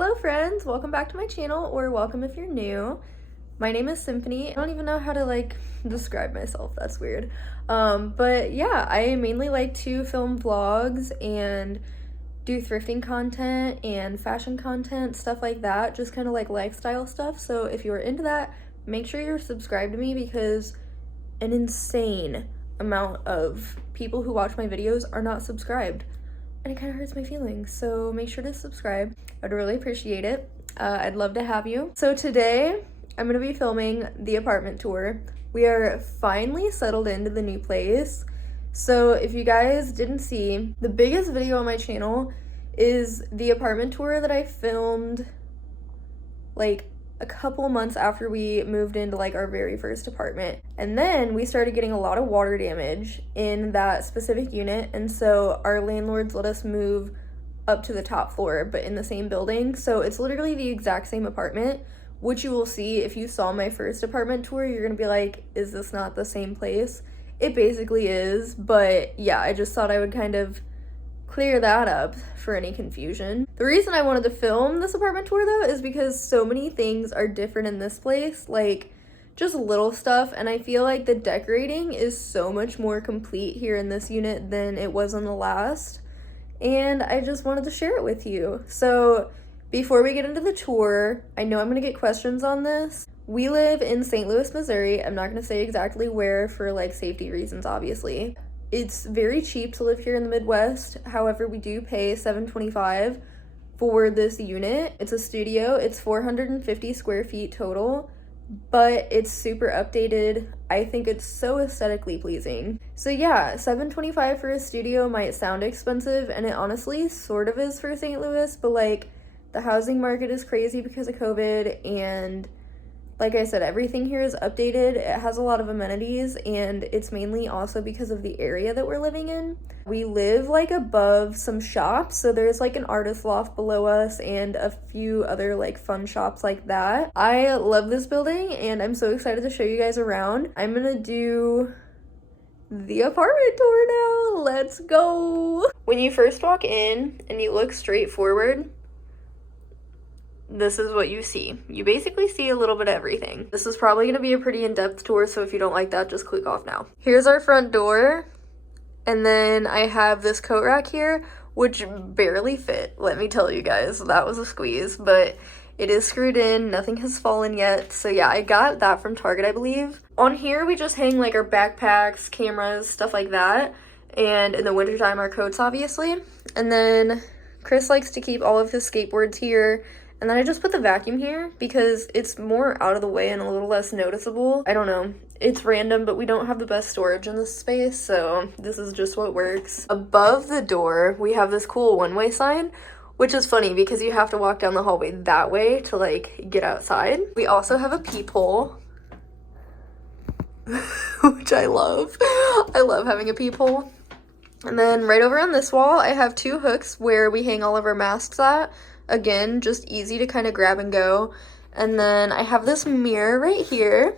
Hello friends, welcome back to my channel, or welcome if you're new. My name is Symphony. I don't even know how to describe myself, that's weird. But yeah, I mainly like to film vlogs and do thrifting content and fashion content, stuff like that, just kind of like lifestyle stuff. So if you're into that, make sure you're subscribed to me because an insane amount of people who watch my videos are not subscribed. And it kind of hurts my feelings, so make sure to subscribe. I'd really appreciate it. I'd love to have you. So today, I'm gonna be filming the apartment tour. We are finally settled into the new place. So if you guys didn't see, the biggest video on my channel is the apartment tour that I filmed a couple months after we moved into our very first apartment. And then we started getting a lot of water damage in that specific unit, and so our landlords let us move up to the top floor but in the same building. So it's literally the exact same apartment, which you will see if you saw my first apartment tour. You're gonna be like, is this not the same place? It basically is, but yeah, I just thought I would kind of clear that up for any confusion. The reason I wanted to film this apartment tour though is because so many things are different in this place, just little stuff, and I feel like the decorating is so much more complete here in this unit than it was in the last, and I just wanted to share it with you. So before we get into the tour, I know I'm gonna get questions on this. We live in St. Louis, Missouri. I'm not gonna say exactly where for safety reasons, obviously. It's very cheap to live here in the Midwest. However, we do pay $725 for this unit. It's a studio. It's 450 square feet total, but it's super updated. I think it's so aesthetically pleasing. So yeah, $725 for a studio might sound expensive, and it honestly sort of is for St. Louis, but the housing market is crazy because of COVID, and like I said, everything here is updated. It has a lot of amenities, and it's mainly also because of the area that we're living in. We live above some shops, so there's an artist loft below us and a few other fun shops like that. I love this building, and I'm so excited to show you guys around. I'm gonna do the apartment tour now. Let's go. When you first walk in and you look straight forward, this is what you see. You basically see a little bit of everything. This is probably gonna be a pretty in-depth tour, so if you don't like that, just click off now. Here's our front door, and then I have this coat rack here, which barely fit. Let me tell you guys, that was a squeeze, but it is screwed in. Nothing has fallen yet. So yeah, I got that from Target, I believe. On here, we just hang our backpacks, cameras, stuff like that, and in the wintertime, our coats, obviously. And then Chris likes to keep all of his skateboards here. And then I just put the vacuum here because it's more out of the way and a little less noticeable. I don't know. It's random, but we don't have the best storage in this space, so this is just what works. Above the door, we have this cool one-way sign, which is funny because you have to walk down the hallway that way to get outside. We also have a peephole, which I love. I love having a peephole. And then right over on this wall, I have two hooks where we hang all of our masks at. Again, just easy to kind of grab and go. And then I have this mirror right here,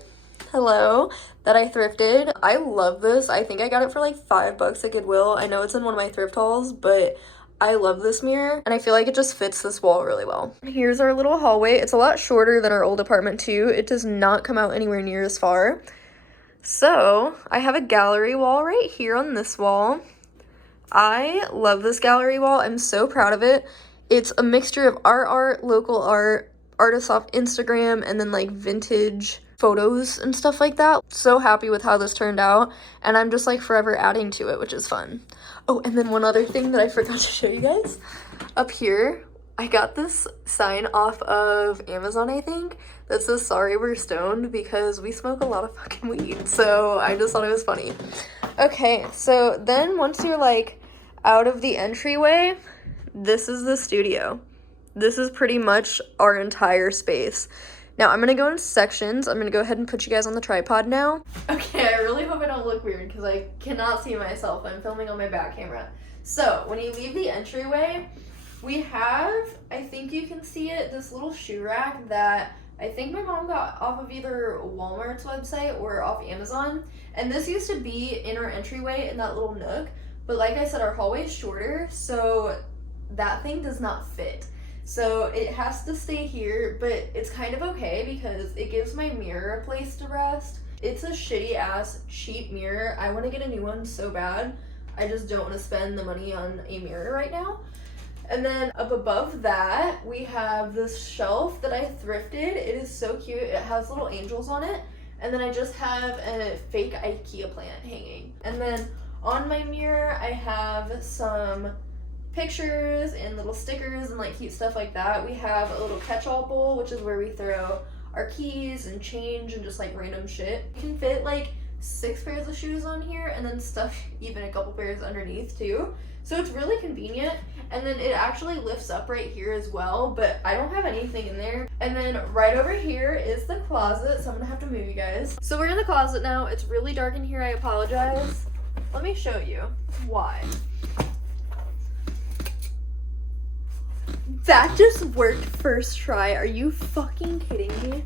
hello, that I thrifted. I love this. I think I got it for $5 at Goodwill. I know it's in one of my thrift hauls, but I love this mirror, and I feel like it just fits this wall really well. Here's our little hallway. It's a lot shorter than our old apartment too. It does not come out anywhere near as far. So I have a gallery wall right here on this wall. I love this gallery wall. I'm so proud of it. It's a mixture of our art, local art, artists off Instagram, and then vintage photos and stuff like that. So happy with how this turned out, and I'm just forever adding to it, which is fun. Oh, and then one other thing that I forgot to show you guys. Up here, I got this sign off of Amazon, I think, that says sorry we're stoned because we smoke a lot of fucking weed. So I just thought it was funny. Okay, so then once you're out of the entryway, this is the studio. This is pretty much our entire space. Now, I'm gonna go in sections. I'm gonna go ahead and put you guys on the tripod now. Okay, I really hope I don't look weird because I cannot see myself. I'm filming on my back camera. So, when you leave the entryway, we have, I think you can see it, this little shoe rack that I think my mom got off of either Walmart's website or off Amazon. And this used to be in our entryway in that little nook. But like I said, our hallway is shorter, so that thing does not fit. So it has to stay here, but it's kind of okay because it gives my mirror a place to rest. It's a shitty ass cheap mirror. I want to get a new one so bad. I just don't want to spend the money on a mirror right now. And then up above that, we have this shelf that I thrifted. It is so cute. It has little angels on it. And then I just have a fake IKEA plant hanging. And then on my mirror, I have some pictures and little stickers and like cute stuff like that. We have a little catch-all bowl, which is where we throw our keys and change and just like random shit. You can fit like 6 pairs of shoes on here and then stuff even a couple pairs underneath too. So it's really convenient. And then it actually lifts up right here as well, but I don't have anything in there. And then right over here is the closet, so I'm gonna have to move you guys. So we're in the closet now. It's really dark in here, I apologize. Let me show you why. That just worked first try. Are you fucking kidding me?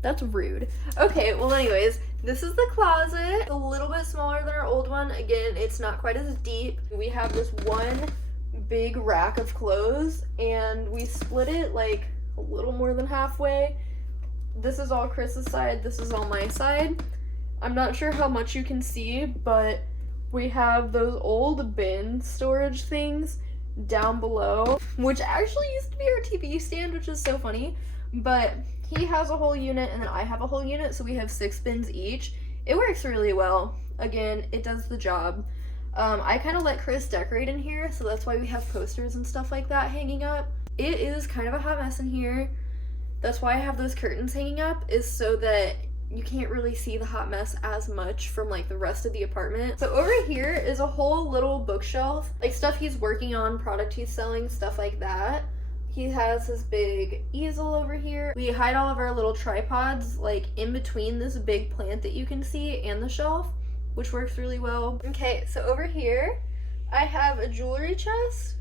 That's rude. Okay, well anyways, this is the closet. A little bit smaller than our old one. Again, it's not quite as deep. We have this one big rack of clothes and we split it like a little more than halfway. This is all Chris's side, this is all my side. I'm not sure how much you can see, but we have those old bin storage things down below, which actually used to be our TV stand, which is so funny. But he has a whole unit and then I have a whole unit, so we have 6 bins each. It works really well. Again, it does the job. I kind of let Chris decorate in here, so that's why we have posters and stuff like that hanging up. It is kind of a hot mess in here. That's why I have those curtains hanging up, is so that you can't really see the hot mess as much from like the rest of the apartment. So over here is a whole little bookshelf, like stuff he's working on, product he's selling, stuff like that. He has this big easel over here. We hide all of our little tripods like in between this big plant that you can see and the shelf, which works really well. Okay, so over here I have a jewelry chest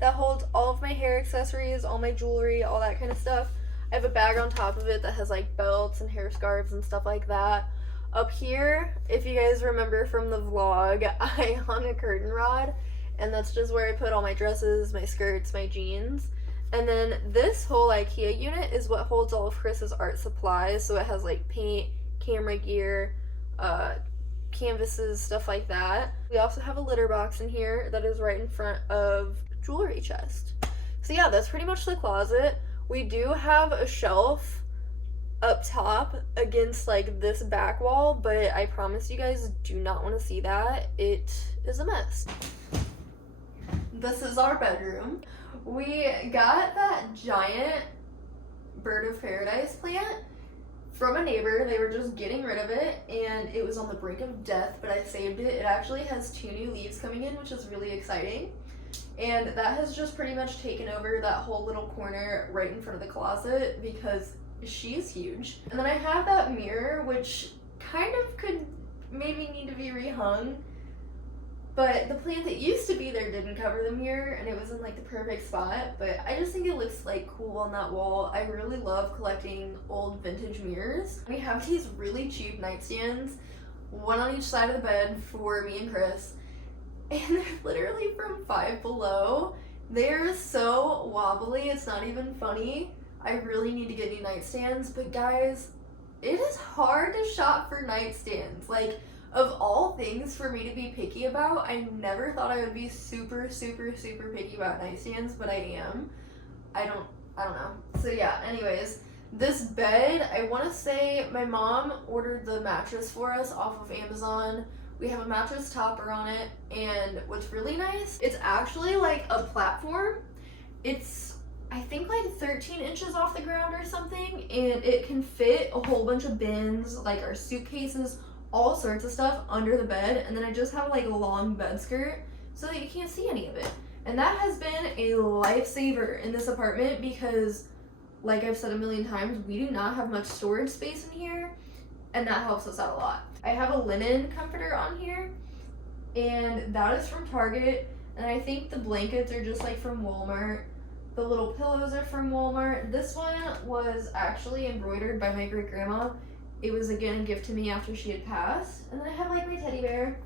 that holds all of my hair accessories, all my jewelry, all that kind of stuff. I have a bag on top of it that has like belts and hair scarves and stuff like that. Up here, if you guys remember from the vlog, I hung a curtain rod, and that's just where I put all my dresses, my skirts, my jeans. And then this whole IKEA unit is what holds all of Chris's art supplies. So it has like paint, camera gear, canvases, stuff like that. We also have a litter box in here that is right in front of the jewelry chest. So yeah, that's pretty much the closet. We do have a shelf up top against like this back wall, but I promise you guys do not want to see that. It is a mess. This is our bedroom. We got that giant bird of paradise plant from a neighbor. They were just getting rid of it and it was on the brink of death, but I saved it. It actually has 2 new leaves coming in, which is really exciting. And that has just pretty much taken over that whole little corner right in front of the closet because she's huge. And then I have that mirror, which kind of could maybe need to be rehung. But the plant that used to be there didn't cover the mirror and it was in like the perfect spot. But I just think it looks like cool on that wall. I really love collecting old vintage mirrors. We have these really cheap nightstands, one on each side of the bed for me and Chris. And they're literally from Five Below. They're so wobbly, it's not even funny. I really need to get new nightstands, but guys, it is hard to shop for nightstands. Like, of all things for me to be picky about, I never thought I would be super picky about nightstands, but I am. I don't know. So yeah, anyways, this bed, I want to say my mom ordered the mattress for us off of Amazon. We have a mattress topper on it, and what's really nice, it's actually like a platform. It's, I think, like 13 inches off the ground or something, and it can fit a whole bunch of bins, like our suitcases, all sorts of stuff under the bed. And then I just have like a long bed skirt so that you can't see any of it. And that has been a lifesaver in this apartment because, like I've said a million times, we do not have much storage space in here, and that helps us out a lot. I have a linen comforter on here, and that is from Target, and I think the blankets are just like from Walmart. The little pillows are from Walmart. This one was actually embroidered by my great grandma. It was again a gift to me after she had passed. And then I have like my teddy bear.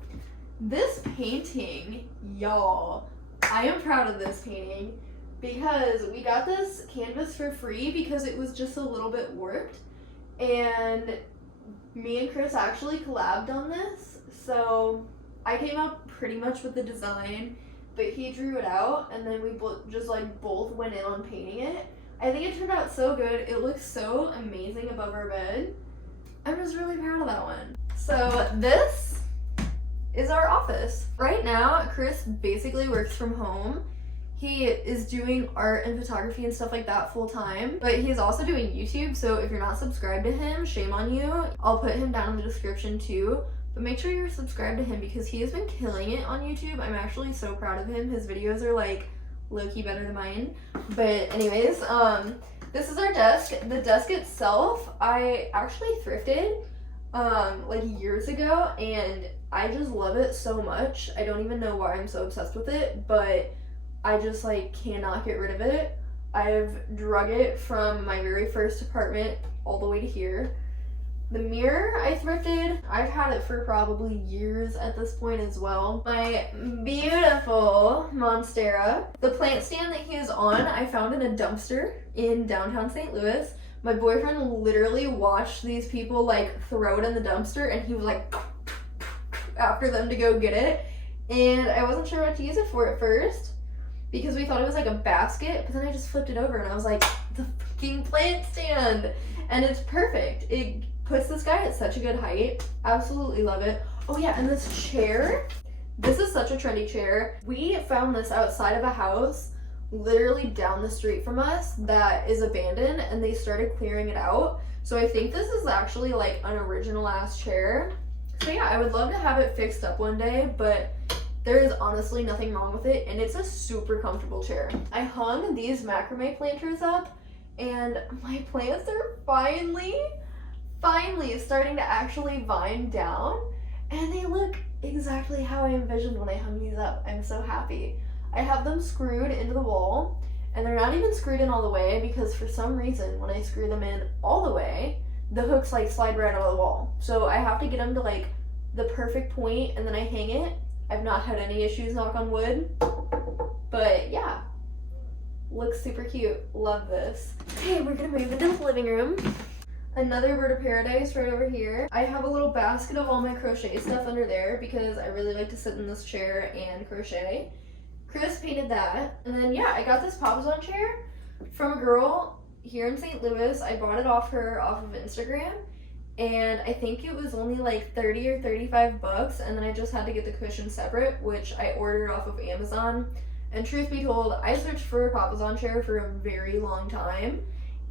This painting, y'all, I am proud of this painting. because we got this canvas for free because it was just a little bit warped, and me and Chris actually collabed on this, so I came up pretty much with the design, but he drew it out, and then we just like both went in on painting it. I think it turned out so good. It looks so amazing above our bed. I'm just really proud of that one. So this is our office. Right now, Chris basically works from home. He is doing art and photography and stuff like that full time, but he's also doing YouTube, so if you're not subscribed to him, shame on you. I'll put him down in the description too, but make sure you're subscribed to him because he has been killing it on YouTube. I'm actually so proud of him. His videos are like low-key better than mine. But anyways, this is our desk. The desk itself, I actually thrifted like years ago, and I just love it so much. I don't even know why I'm so obsessed with it, but I just like cannot get rid of it. I've drug it from my very first apartment all the way to here. The mirror I thrifted, I've had it for probably years at this point as well. My beautiful Monstera. The plant stand that he is on, I found in a dumpster in downtown St. Louis. My boyfriend literally watched these people like throw it in the dumpster, and he was like after them to go get it. And I wasn't sure what to use it for at first, because we thought it was like a basket, but then I just flipped it over and I was like, the fucking plant stand! And it's perfect. It puts this guy at such a good height. Absolutely love it. Oh yeah, and this chair. This is such a trendy chair. We found this outside of a house, literally down the street from us, that is abandoned, and they started clearing it out. So I think this is actually like an original ass chair. So yeah, I would love to have it fixed up one day, but there is honestly nothing wrong with it, and it's a super comfortable chair. I hung these macrame planters up, and my plants are finally starting to actually vine down, and they look exactly how I envisioned when I hung these up. I'm so happy. I have them screwed into the wall, and they're not even screwed in all the way because for some reason when I screw them in all the way, the hooks like slide right out of the wall. So I have to get them to like the perfect point, and then I hang it. I've not had any issues, knock on wood. But yeah, looks super cute. Love this. Okay, we're gonna move into the living room. Another bird of paradise right over here. I have a little basket of all my crochet stuff under there because I really like to sit in this chair and crochet. Chris painted that. And then yeah, I got this Papazon chair from a girl here in St. Louis. I bought it off of Instagram. And I think it was only like 30 or 35 bucks, and then I just had to get the cushion separate, which I ordered off of Amazon. And truth be told, I searched for a Papazon chair for a very long time,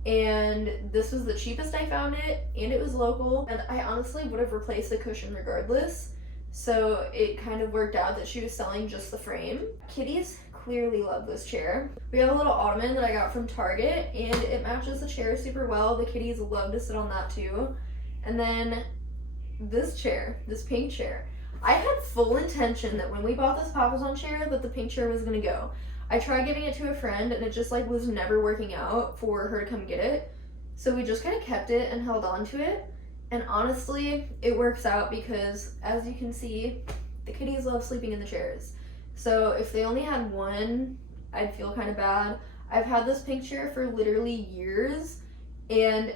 and this was the cheapest I found it, and it was local, and I honestly would have replaced the cushion regardless. So it kind of worked out that she was selling just the frame. Kitties clearly love this chair. We have a little ottoman that I got from Target, and it matches the chair super well. The kitties love to sit on that too. And then this chair, this pink chair. I had full intention that when we bought this Papazon chair that the pink chair was gonna go. I tried giving it to a friend, and it just like was never working out for her to come get it. So we just kind of kept it and held on to it. And honestly, it works out because as you can see, the kitties love sleeping in the chairs. So if they only had one, I'd feel kind of bad. I've had this pink chair for literally years, and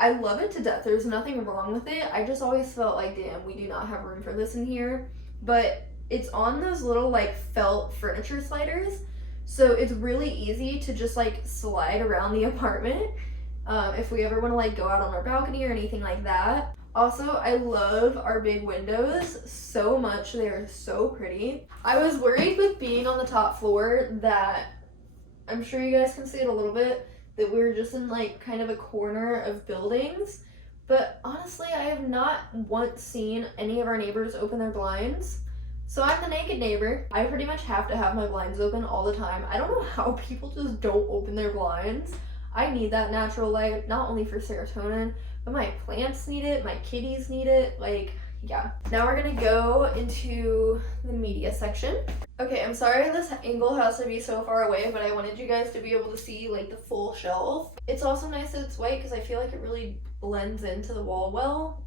I love it to death. There's nothing wrong with it. I just always felt like, damn, we do not have room for this in here. But it's on those little like felt furniture sliders. So it's really easy to just like slide around the apartment if we ever want to like go out on our balcony or anything like that. Also, I love our big windows so much. They are so pretty. I was worried with being on the top floor that, I'm sure you guys can see it a little bit, that we were just in like kind of a corner of buildings, but honestly I have not once seen any of our neighbors open their blinds. So I'm the naked neighbor. I pretty much have to have my blinds open all the time. I don't know how people just don't open their blinds. I need that natural light, not only for serotonin, but my plants need it, my kitties need it, like, yeah. Now we're gonna go into the media section. Okay, I'm sorry this angle has to be so far away, but I wanted you guys to be able to see like the full shelf. It's also nice that it's white because I feel like it really blends into the wall well.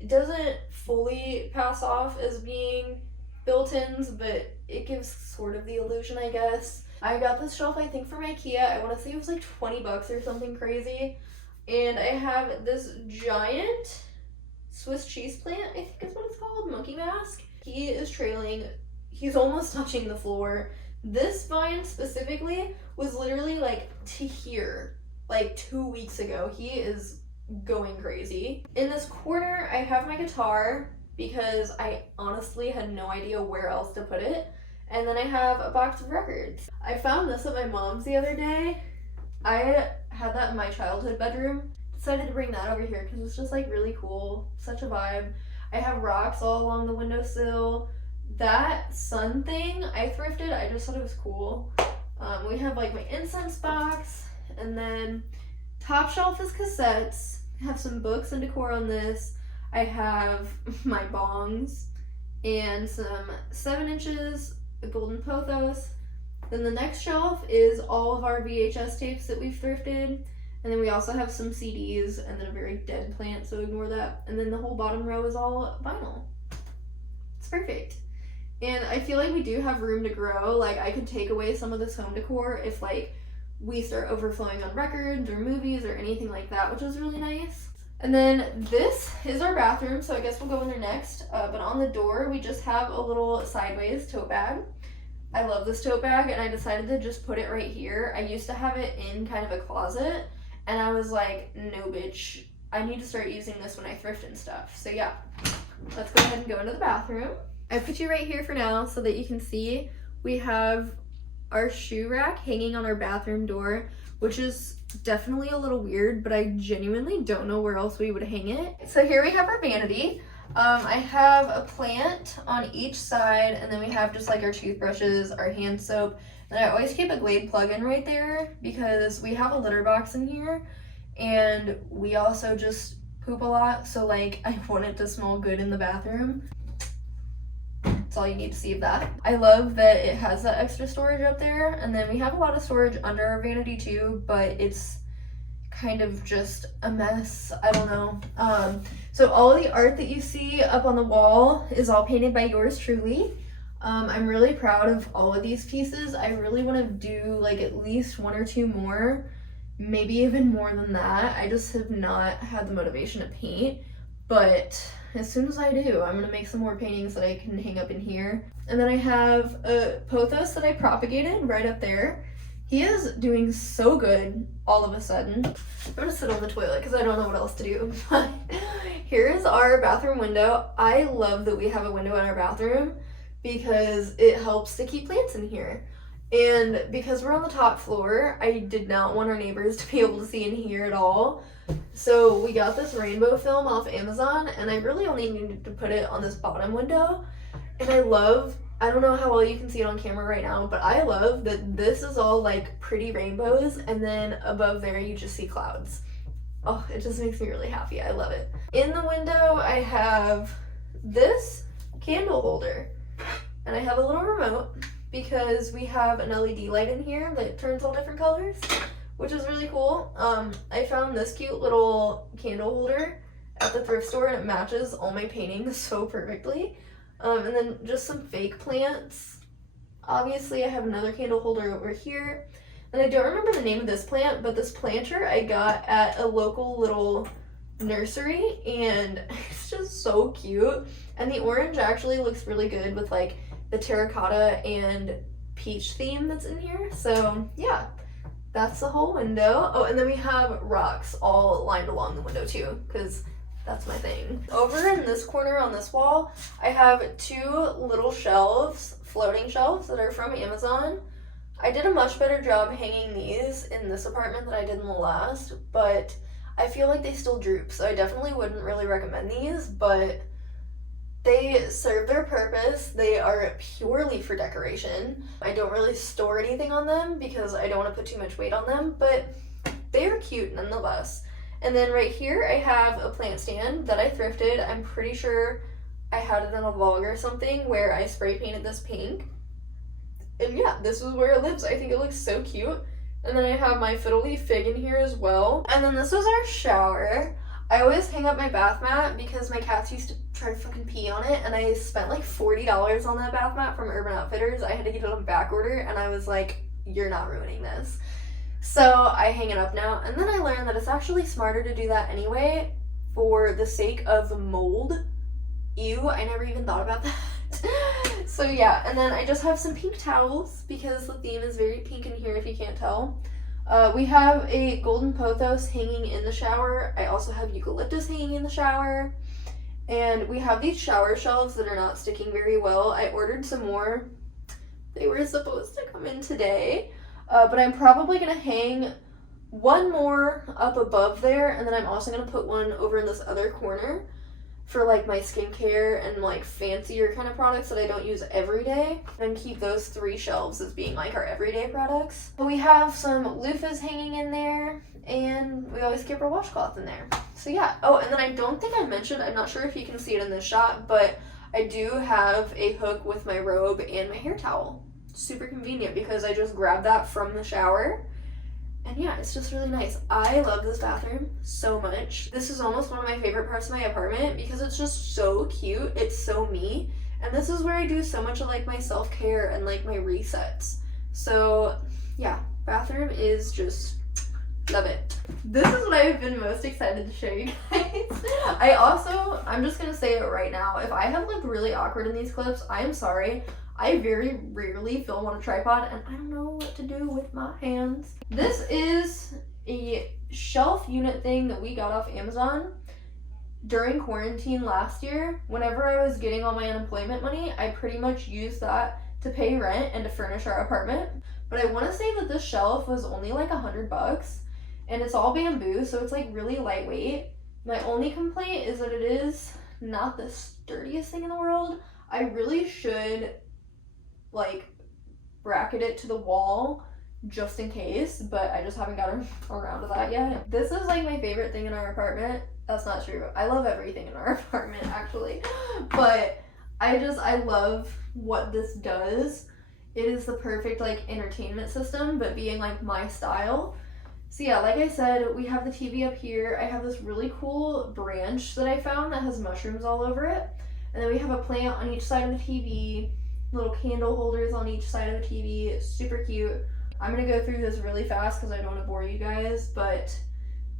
It doesn't fully pass off as being built-ins, but it gives sort of the illusion, I guess. I got this shelf, I think, from IKEA. I want to say it was like 20 bucks or something crazy. And I have this giant Swiss cheese plant, I think is what it's called, monkey mask. He is trailing, he's almost touching the floor. This vine specifically was literally like to here, like 2 weeks ago. He is going crazy. In this corner, I have my guitar because I honestly had no idea where else to put it. And then I have a box of records. I found this at my mom's the other day. I had that in my childhood bedroom. Decided to bring that over here because it's just like really cool. Such a vibe. I have rocks all along the windowsill. That sun thing I thrifted. I just thought it was cool. We have like my incense box, and then top shelf is cassettes. I have some books and decor on this. I have my bongs and some 7 inches golden pothos. Then the next shelf is all of our VHS tapes that we've thrifted. And then we also have some CDs and then a very dead plant, so ignore that. And then the whole bottom row is all vinyl. It's perfect. And I feel like we do have room to grow. Like, I could take away some of this home decor if like we start overflowing on records or movies or anything like that, which is really nice. And then this is our bathroom, so I guess we'll go in there next. But on the door, we just have a little sideways tote bag. I love this tote bag, and I decided to just put it right here. I used to have it in kind of a closet, and I was like, no bitch, I need to start using this when I thrift and stuff. So yeah, let's go ahead and go into the bathroom. I put you right here for now so that you can see. We have our shoe rack hanging on our bathroom door, which is definitely a little weird, but I genuinely don't know where else we would hang it. So here we have our vanity. I have a plant on each side, and then we have just like our toothbrushes, our hand soap, and I always keep a Glade plug-in right there because we have a litter box in here, and we also just poop a lot, so like I want it to smell good in the bathroom. That's all you need to see of that. I love that it has that extra storage up there, and then we have a lot of storage under our vanity too, but it's kind of just a mess. I don't know. So all of the art that you see up on the wall is all painted by yours truly. I'm really proud of all of these pieces. I really want to do like at least 1 or 2 more, maybe even more than that. I just have not had the motivation to paint, but as soon as I do, I'm gonna make some more paintings that I can hang up in here. And then I have a pothos that I propagated right up there. He is doing so good all of a sudden. I'm gonna sit on the toilet because I don't know what else to do. But here's our bathroom window. I love that we have a window in our bathroom because it helps to keep plants in here. And because we're on the top floor, I did not want our neighbors to be able to see in here at all. So we got this rainbow film off Amazon, and I really only needed to put it on this bottom window. And I don't know how well you can see it on camera right now, but I love that this is all like pretty rainbows, and then above there you just see clouds. Oh, it just makes me really happy. I love it. In the window, I have this candle holder, and I have a little remote because we have an LED light in here that turns all different colors, which is really cool. I found this cute little candle holder at the thrift store, and it matches all my paintings so perfectly. And then just some fake plants. Obviously, I have another candle holder over here. And I don't remember the name of this plant, but this planter I got at a local little nursery, and it's just so cute. And the orange actually looks really good with like the terracotta and peach theme that's in here. So yeah, that's the whole window. Oh, and then we have rocks all lined along the window too, because that's my thing. Over in this corner on this wall, I have 2 little shelves, floating shelves that are from Amazon. I did a much better job hanging these in this apartment than I did in the last, but I feel like they still droop, so I definitely wouldn't really recommend these, but they serve their purpose. They are purely for decoration. I don't really store anything on them because I don't want to put too much weight on them, but they are cute nonetheless. And then right here, I have a plant stand that I thrifted. I'm pretty sure I had it in a vlog or something where I spray painted this pink. And yeah, this is where it lives. I think it looks so cute. And then I have my fiddle leaf fig in here as well. And then this was our shower. I always hang up my bath mat because my cats used to try to fucking pee on it, and I spent like $40 on that bath mat from Urban Outfitters. I had to get it on back order, and I was like, you're not ruining this. So I hang it up now, and then I learned that it's actually smarter to do that anyway for the sake of mold. Ew, I never even thought about that. So yeah, and then I just have some pink towels because the theme is very pink in here if you can't tell. We have a golden pothos hanging in the shower. I also have eucalyptus hanging in the shower. And we have these shower shelves that are not sticking very well. I ordered some more. They were supposed to come in today. But I'm probably going to hang one more up above there, and then I'm also going to put one over in this other corner for like my skincare and like fancier kind of products that I don't use every day, and keep those 3 shelves as being like our everyday products. But we have some loofahs hanging in there, and we always keep our washcloth in there. So yeah. Oh, and then I don't think I mentioned, I'm not sure if you can see it in this shot, but I do have a hook with my robe and my hair towel. Super convenient because I just grab that from the shower, and yeah, it's just really nice. I love this bathroom so much. This is almost one of my favorite parts of my apartment because it's just so cute. It's so me, and this is where I do so much of like my self-care and like my resets. So yeah, bathroom is just love it. This is what I've been most excited to show you guys. I'm just gonna say it right now, if I have looked really awkward in these clips, I am sorry. I very rarely film on a tripod, and I don't know what to do with my hands. This is a shelf unit thing that we got off Amazon during quarantine last year. Whenever I was getting all my unemployment money, I pretty much used that to pay rent and to furnish our apartment. But I want to say that this shelf was only like $100, and it's all bamboo, so it's like really lightweight. My only complaint is that it is not the sturdiest thing in the world. I really should like bracket it to the wall just in case, but I just haven't gotten around to that yet. This is like my favorite thing in our apartment. That's not true. I love everything in our apartment actually, but I love what this does. It is the perfect like entertainment system, but being like my style. So yeah, like I said, we have the TV up here. I have this really cool branch that I found that has mushrooms all over it, and then we have a plant on each side of the TV. Little candle holders on each side of the TV, super cute. I'm gonna go through this really fast because I don't want to bore you guys, but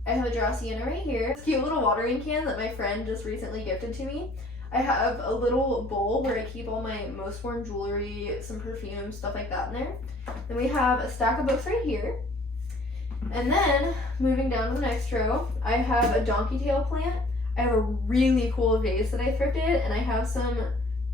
I have a Dracaena right here. This cute little watering can that my friend just recently gifted to me. I have a little bowl where I keep all my most worn jewelry, some perfume, stuff like that in there. Then we have a stack of books right here. And then, moving down to the next row, I have a donkey tail plant. I have a really cool vase that I thrifted, and I have some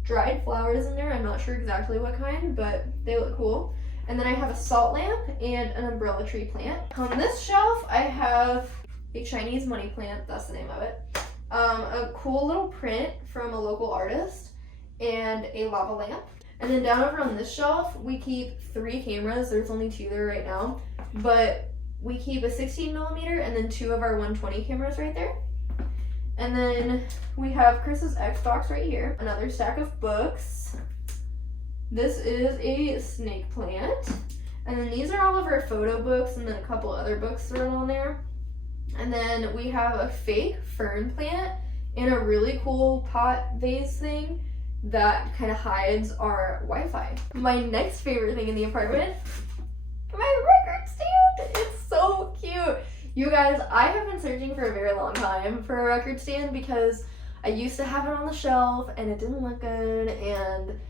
dried flowers in there. I'm not sure exactly what kind, but they look cool. And then I have a salt lamp and an umbrella tree plant. On this shelf, I have a Chinese money plant, that's the name of it. A cool little print from a local artist, and a lava lamp. And then down over on this shelf, we keep 3 cameras. There's only 2 there right now, but we keep a 16mm and then 2 of our 120 cameras right there. And then we have Chris's Xbox right here. Another stack of books. This is a snake plant. And then these are all of our photo books and then a couple other books thrown on there. And then we have a fake fern plant and a really cool pot vase thing that kind of hides our Wi-Fi. My next favorite thing in the apartment, my record stand. It's so cute. You guys, I have been searching for a very long time for a record stand because I used to have it on the shelf and it didn't look good, and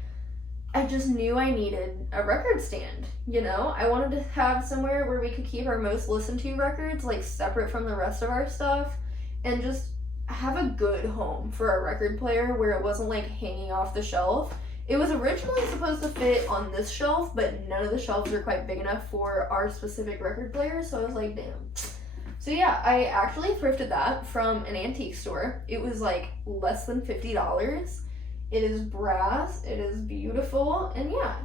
I just knew I needed a record stand, you know? I wanted to have somewhere where we could keep our most listened to records like separate from the rest of our stuff, and just have a good home for our record player where it wasn't like hanging off the shelf. It was originally supposed to fit on this shelf, but none of the shelves are quite big enough for our specific record player, so I was like, damn. So yeah, I actually thrifted that from an antique store. It was like less than $50. It is brass, it is beautiful, and yeah,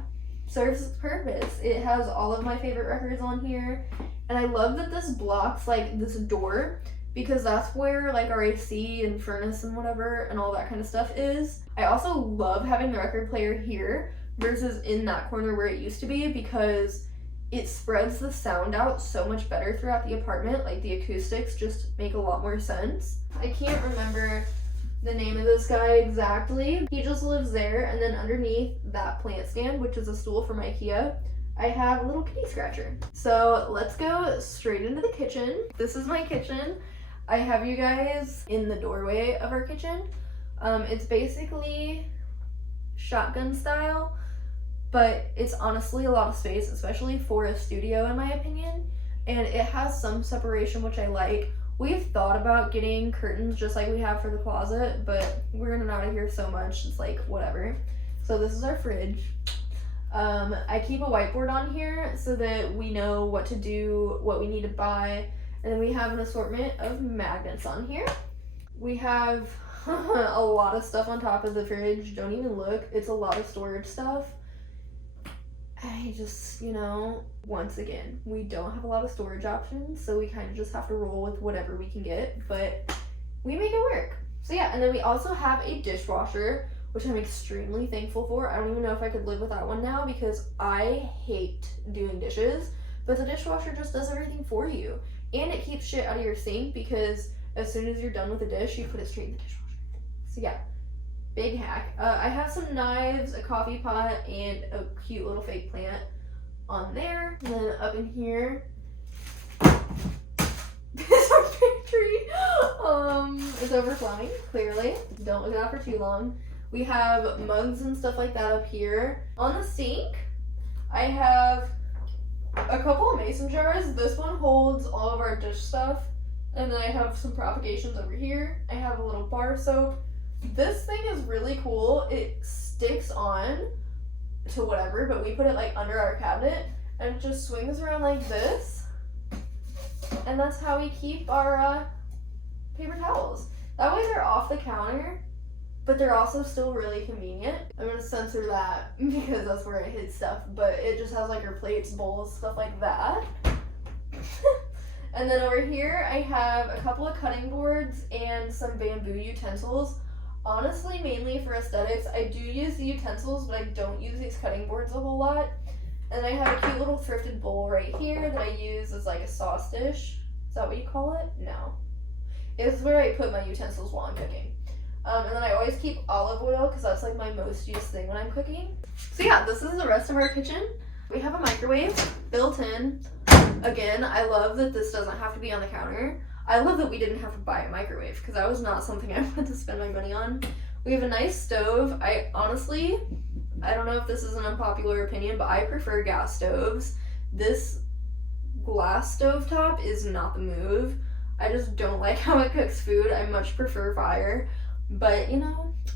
serves its purpose. It has all of my favorite records on here, and I love that this blocks like this door, because that's where like our AC and furnace and whatever and all that kind of stuff is. I also love having the record player here versus in that corner where it used to be, because it spreads the sound out so much better throughout the apartment. Like the acoustics just make a lot more sense. I can't remember the name of this guy exactly. He just lives there, and then underneath that plant stand, which is a stool from IKEA, I have a little kitty scratcher. So let's go straight into the kitchen. This is my kitchen. I have you guys in the doorway of our kitchen. It's basically shotgun style, but it's honestly a lot of space, especially for a studio in my opinion. And it has some separation, which I like. We've thought about getting curtains just like we have for the closet, but we're in and out of here so much, it's like whatever. So this is our fridge. I keep a whiteboard on here so that we know what to do, what we need to buy, and then we have an assortment of magnets on here. We have a lot of stuff on top of the fridge. Don't even look. It's a lot of storage stuff. I just, once again, we don't have a lot of storage options, so we kind of just have to roll with whatever we can get, but we make it work. So yeah, and then we also have a dishwasher, which I'm extremely thankful for. I don't even know if I could live without one now because I hate doing dishes, but the dishwasher just does everything for you. And it keeps shit out of your sink because as soon as you're done with the dish, you put it straight in the dishwasher. So yeah, big hack. I have some knives, a coffee pot, and a cute little fake plant on there. And then up in here, this our pantry is overflowing, clearly. Don't look at that for too long. We have mugs and stuff like that up here. On the sink, I have a couple of mason jars. This one holds all of our dish stuff. And then I have some propagations over here. I have a little bar soap. This thing is really cool. It sticks on to whatever, but we put it like under our cabinet and it just swings around like this. And that's how we keep our paper towels. That way they're off the counter, but they're also still really convenient. I'm gonna censor that because that's where I hid stuff, but it just has like our plates, bowls, stuff like that. And then over here I have a couple of cutting boards and some bamboo utensils. Honestly, mainly for aesthetics. I do use the utensils, but I don't use these cutting boards a whole lot. And I have a cute little thrifted bowl right here that I use as like a sauce dish. Is that what you call it? No. It's where I put my utensils while I'm cooking. And then I always keep olive oil because that's like my most used thing when I'm cooking. So yeah, this is the rest of our kitchen. We have a microwave built in. Again, I love that this doesn't have to be on the counter. I love that we didn't have to buy a microwave because that was not something I wanted to spend my money on. We have a nice stove. I don't know if this is an unpopular opinion, but I prefer gas stoves. This glass stovetop is not the move. I just don't like how it cooks food. I much prefer fire. But,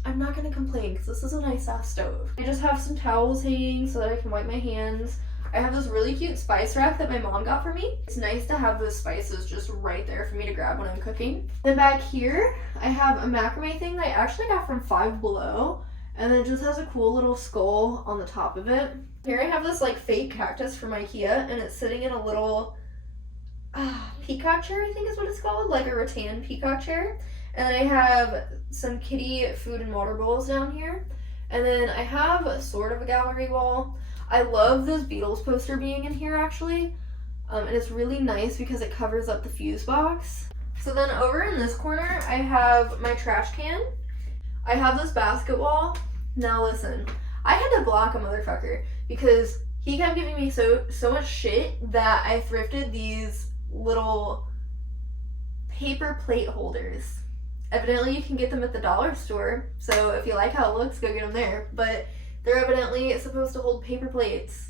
I'm not going to complain because this is a nice ass stove. I just have some towels hanging so that I can wipe my hands. I have this really cute spice rack that my mom got for me. It's nice to have those spices just right there for me to grab when I'm cooking. Then back here, I have a macrame thing that I actually got from Five Below. And it just has a cool little skull on the top of it. Here I have this like fake cactus from Ikea, and it's sitting in a little peacock chair, I think is what it's called. Like a rattan peacock chair. And then I have some kitty food and water bowls down here. And then I have sort of a gallery wall. I love this Beatles poster being in here actually. And it's really nice because it covers up the fuse box. So then over in this corner, I have my trash can. I have this basket wall. Now listen, I had to block a motherfucker because he kept giving me so much shit that I thrifted these little paper plate holders. Evidently you can get them at the dollar store, so if you like how it looks, go get them there. But they're evidently supposed to hold paper plates.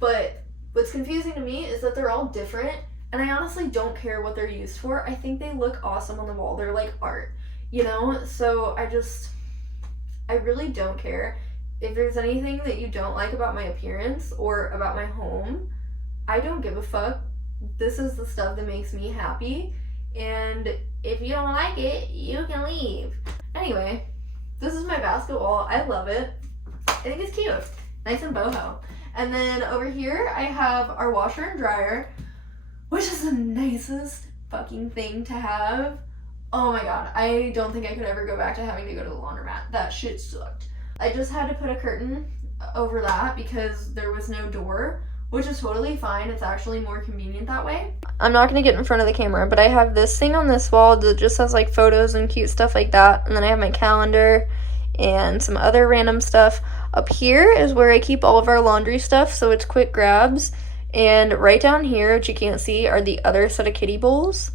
But what's confusing to me is that they're all different, and I honestly don't care what they're used for. I think they look awesome on the wall. They're like art, So I really don't care. If there's anything that you don't like about my appearance or about my home, I don't give a fuck. This is the stuff that makes me happy, and if you don't like it, you can leave. Anyway, this is my basket wall. I love it. I think it's cute. Nice and boho. And then over here, I have our washer and dryer, which is the nicest fucking thing to have. Oh my god, I don't think I could ever go back to having to go to the laundromat. That shit sucked. I just had to put a curtain over that because there was no door, which is totally fine. It's actually more convenient that way. I'm not going to get in front of the camera, but I have this thing on this wall that just has like photos and cute stuff like that. And then I have my calendar and some other random stuff. Up here is where I keep all of our laundry stuff, so it's quick grabs. And right down here, which you can't see, are the other set of kiddie bowls.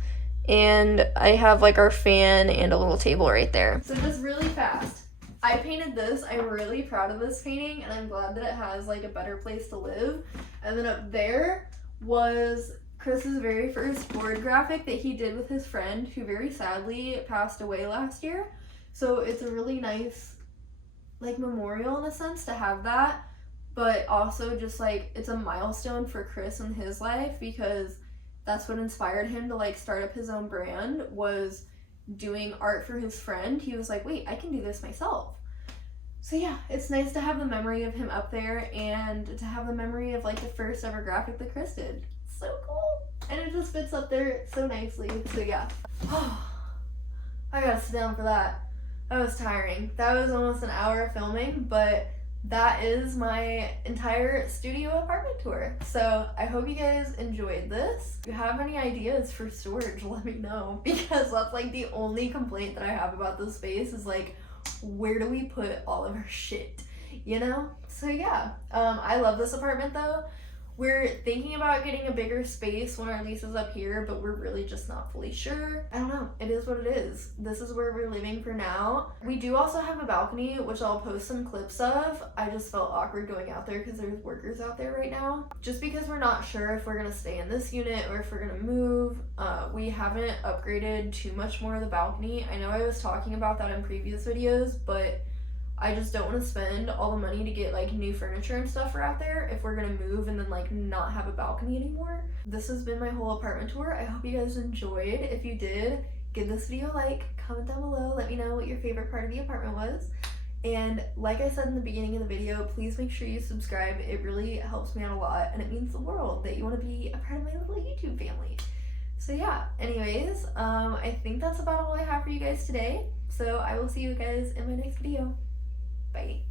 And I have like our fan and a little table right there. So just really fast, I painted this. I'm really proud of this painting, and I'm glad that it has like a better place to live. And then up there was Chris's very first board graphic that he did with his friend, who very sadly passed away last year. So it's a really nice like memorial in a sense to have that, but also just like it's a milestone for Chris in his life, because that's what inspired him to like start up his own brand, was doing art for his friend. He was like, wait, I can do this myself. So yeah, it's nice to have the memory of him up there, and to have the memory of like the first ever graphic that Chris did. So cool. And it just fits up there so nicely. So yeah. I gotta sit down for that. That was tiring. That was almost an hour of filming, but that is my entire studio apartment tour. So I hope you guys enjoyed this. If you have any ideas for storage, let me know, because that's like the only complaint that I have about this space is like, where do we put all of our shit, you know? So yeah, I love this apartment though. We're thinking about getting a bigger space when our lease is up here, but we're really just not fully sure. I don't know. It is what it is. This is where we're living for now. We do also have a balcony, which I'll post some clips of. I just felt awkward going out there because there's workers out there right now. Just because we're not sure if we're going to stay in this unit or if we're going to move. We haven't upgraded too much more of the balcony. I know I was talking about that in previous videos, but I just don't want to spend all the money to get like new furniture and stuff for out there if we're gonna move and then like not have a balcony anymore. This has been my whole apartment tour. I hope you guys enjoyed. If you did, give this video a like, comment down below, let me know what your favorite part of the apartment was. And like I said in the beginning of the video, please make sure you subscribe. It really helps me out a lot, and it means the world that you want to be a part of my little YouTube family. So yeah, anyways, I think that's about all I have for you guys today. So I will see you guys in my next video. Bye.